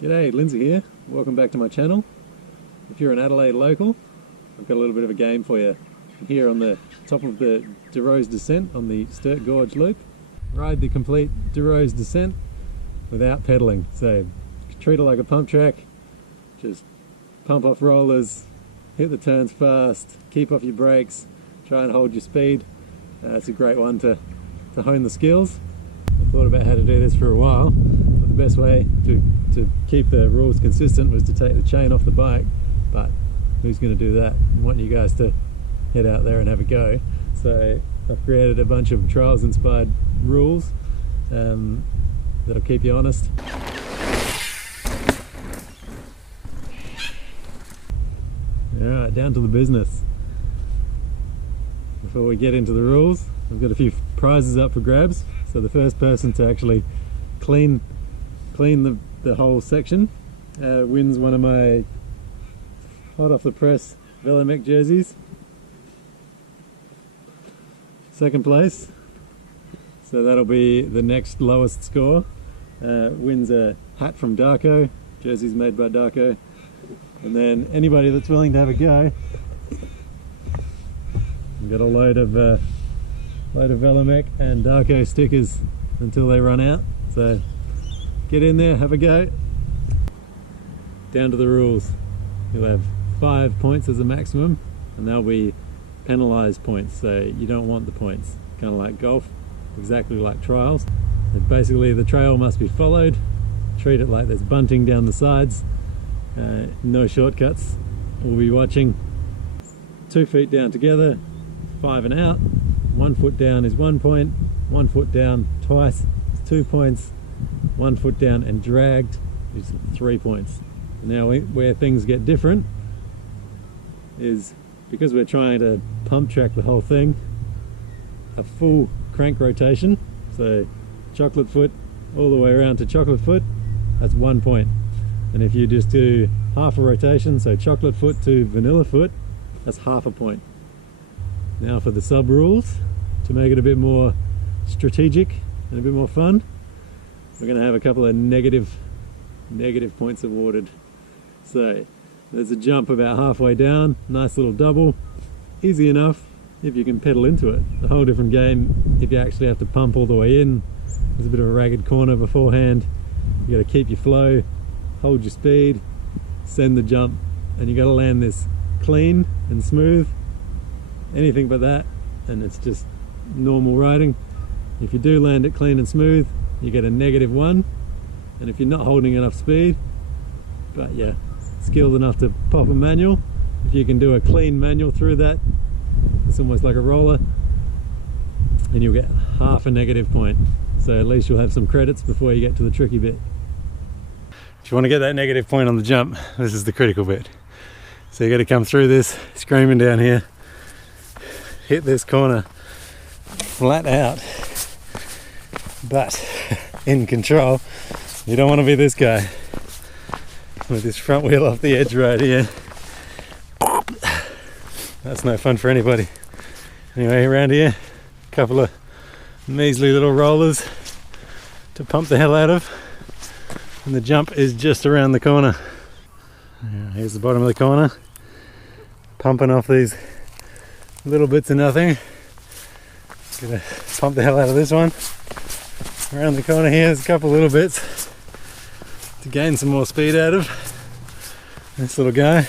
G'day, Lindsey here. Welcome back to my channel. If you're an Adelaide local, I've got a little bit of a game for you. Here on the top of the DeRose descent on the Sturt Gorge loop. Ride the complete DeRose descent without pedalling. So treat it like a pump track. Just pump off rollers, hit the turns fast, keep off your brakes, try and hold your speed. It's a great one to hone the skills. I thought about how to do this for a while, but the best way to keep the rules consistent was to take the chain off the bike, but who's going to do that? I want you guys to head out there and have a go. So I've created a bunch of trials inspired rules that'll keep you honest. Alright, down to the business. Before we get into the rules, I've got a few prizes up for grabs. So the first person to actually clean the whole section wins one of my hot off the press Velo Mech jerseys. Second place, so that'll be the next lowest score, wins a hat from Darko, jerseys made by Darko. And then anybody that's willing to have a go, we've got a load of Velo Mech and Darko stickers until they run out. So get in there, have a go. Down to the rules. You'll have 5 points as a maximum, and they'll be penalised points, so you don't want the points. Kind of like golf, exactly like trials. And basically the trail must be followed. Treat it like there's bunting down the sides. No shortcuts. We'll be watching. 2 feet down together, 5 and out. 1 foot down is 1 point, 1 foot down twice is 2 points, 1 foot down and dragged is 3 points. Now where things get different is because we're trying to pump track the whole thing, a full crank rotation, so chocolate foot all the way around to chocolate foot, that's 1 point. And if you just do half a rotation, so chocolate foot to vanilla foot, that's half a point. Now for the sub rules, to make it a bit more strategic and a bit more fun, we're going to have a couple of negative points awarded. So there's a jump about halfway down, nice little double, easy enough if you can pedal into it. A whole different game if you actually have to pump all the way in. There's a bit of a ragged corner beforehand. You got to keep your flow, hold your speed, send the jump, and you got to land this clean and smooth. Anything but that, and it's just normal riding. If you do land it clean and smooth, you get a -1, and if you're not holding enough speed, but yeah, skilled enough to pop a manual, if you can do a clean manual through that, it's almost like a roller, and you'll get half a negative point. So at least you'll have some credits before you get to the tricky bit. If you want to get that negative point on the jump, this is the critical bit. So you got to come through this, screaming down here, hit this corner flat out, but in control. You don't want to be this guy with his front wheel off the edge right here. That's no fun for anybody. Anyway, around here, a couple of measly little rollers to pump the hell out of, and the jump is just around the corner. Here's the bottom of the corner, pumping off these little bits of nothing. Gonna pump the hell out of this one. Around the corner here, there's a couple little bits to gain some more speed out of this little guy.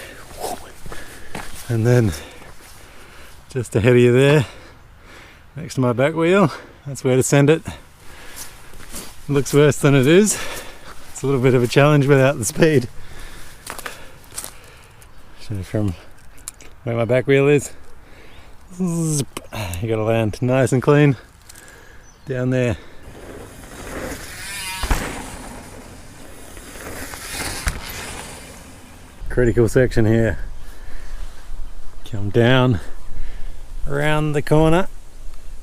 And then just ahead of you there, next to my back wheel, that's where to send it. Looks worse than it is. It's a little bit of a challenge without the speed. So from where my back wheel is, you gotta land nice and clean down there. Critical section here. Come down around the corner.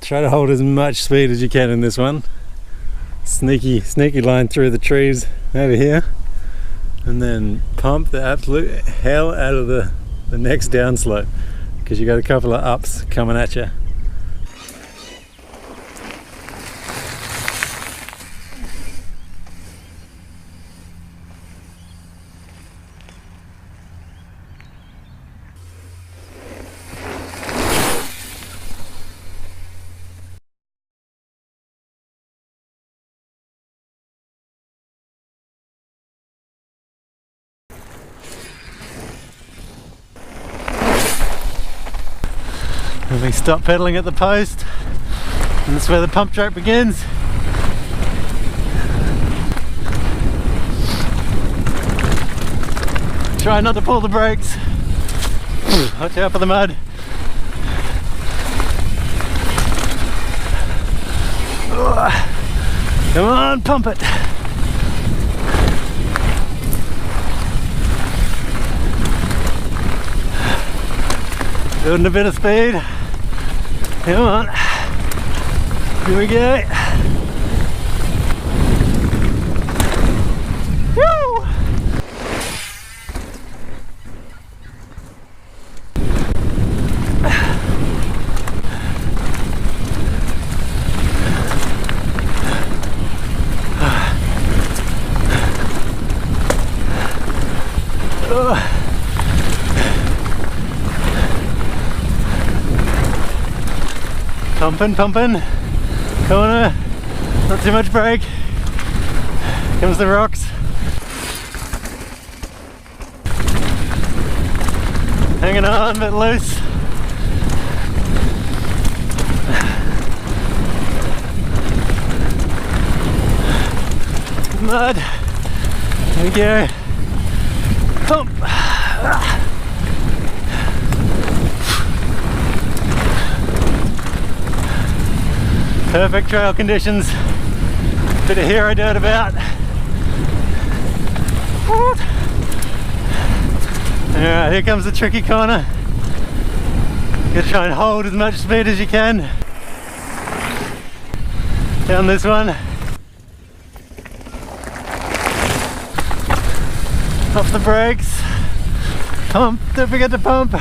Try to hold as much speed as you can in this one. Sneaky line through the trees over here, and then pump the absolute hell out of the next downslope, because you got a couple of ups coming at you. And we stop pedaling at the post, and that's where the pump track begins. Try not to pull the brakes. Watch out for the mud. Come on, pump it. Building a bit of speed. Come on. Here we go. Woo! Pumping, pumping, corner, not too much brake, comes the rocks. Hanging on, a bit loose. Mud, there we go, pump. Perfect trail conditions. Bit of hero dirt about. Alright, here comes the tricky corner. Gotta try and hold as much speed as you can. Down this one. Off the brakes. Pump, don't forget to pump.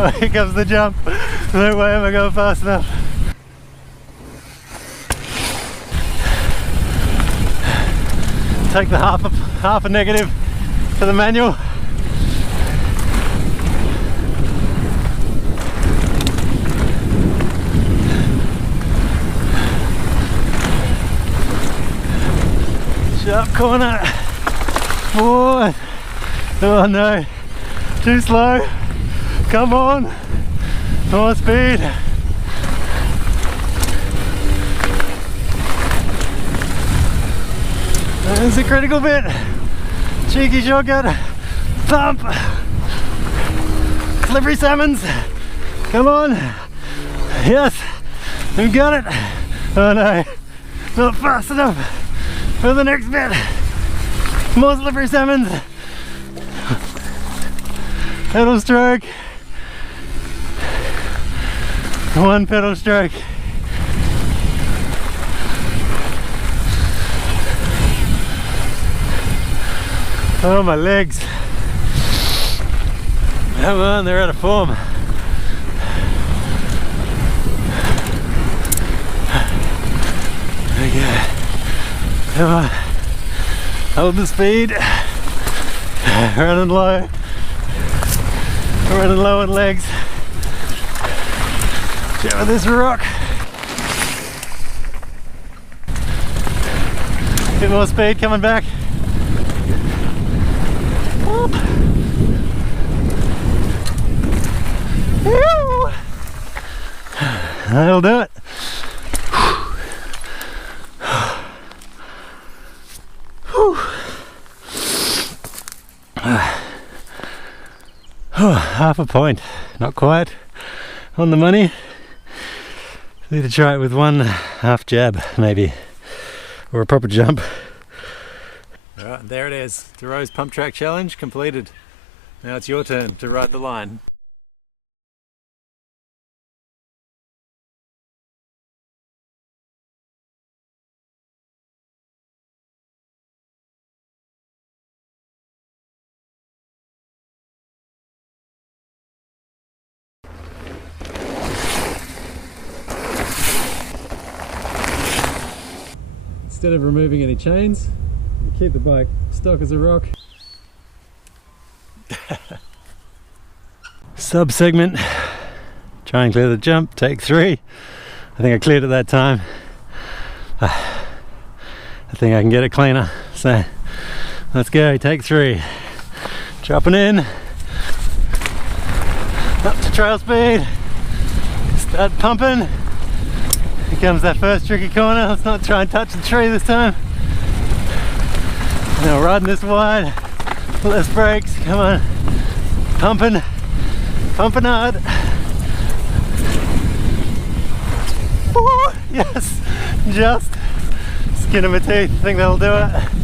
Oh, here comes the jump. No way am I going fast enough. Take the half a negative to the manual. Sharp corner. Forward. Oh no, too slow. Come on. More speed. There's a critical bit. Cheeky shortcut. Pump. Slippery salmons. Come on. Yes. We've got it. Oh no. Not fast enough for the next bit. More slippery salmons. Pedal stroke. One pedal stroke. Oh, my legs. Come on, they're out of form. Okay. Come on. Hold the speed. Running low. Running low on legs. Check with this rock. Bit more speed coming back. Whoop. Woo. That'll do it. Half a point, not quite on the money. Need to try it with one half jab maybe, or a proper jump. Alright, there it is. Thoreau's pump track challenge completed. Now it's your turn to ride the line. Instead of removing any chains, you keep the bike stock as a rock. Sub segment, try and clear the jump, take 3. I think I cleared it that time. I think I can get it cleaner, so let's go, take 3. Dropping in. Up to trail speed. Start pumping. Here comes that first tricky corner. Let's not try and touch the tree this time. Now riding this wide. Less brakes. Come on. Pumping. Pumping hard. Woo! Yes! Just skin of my teeth. I think that'll do it.